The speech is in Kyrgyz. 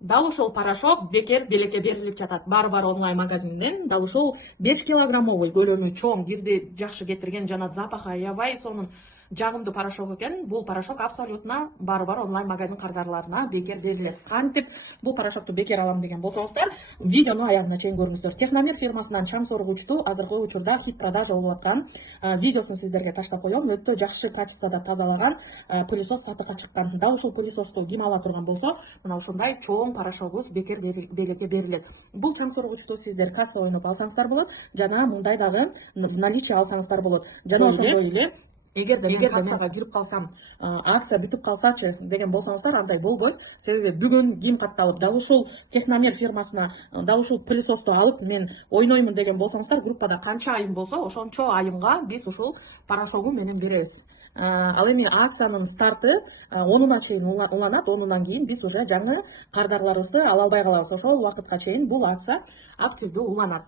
Дал ушул порошок бекер белекке берилип жатат. Бар онлайн магазинден дал ушул 5 килограммовый көлөмү чоң бирди жакшы кетирген жана запахы аябай сонун жагымдуу порошок экен. Бул порошок абсолютно бар онлайн магазин кардарларына бекер берилет. Кантип бул порошокту бекер алам деген болсоңуздар, видеону аягына чейин көрүңүздөр. Техномер фирмасынан чам соргучту азыркы учурда хит продажа болуп аткан видеосун сиздерге таштап коем. Өтө жакшы качествода тазалаган пылесос сатыкка чыккан. Дал ушул пылесосту ким ала турган болсо, мына ушундай чоң порошогубуз бекер белекке берилет. Бул чам соргучту сиздер касса ойноп алсаңыздар болот, жана мындай дагы в наличии алсаңыздар болот. Жана ошондой эле эгерде мен кассага кирип калсам, акция бүтүп калсачы деген болсоңуздар, андай болбойт. Себеби бүгүн ким катталып дал ушул Техномер фирмасына дал ушул пылесосту алып мен ойноймун деген болсоңуздар, группада канча айым болсо ошончо айымга биз ушул порошогу менен беребиз. Ал эми акциянын старты 10-уна чейин уланат. 10-унан кийин биз уже жаңы кардарларыбызды ала албай калабыз. Ошол убакытка чейин бул акция активдүү уланат.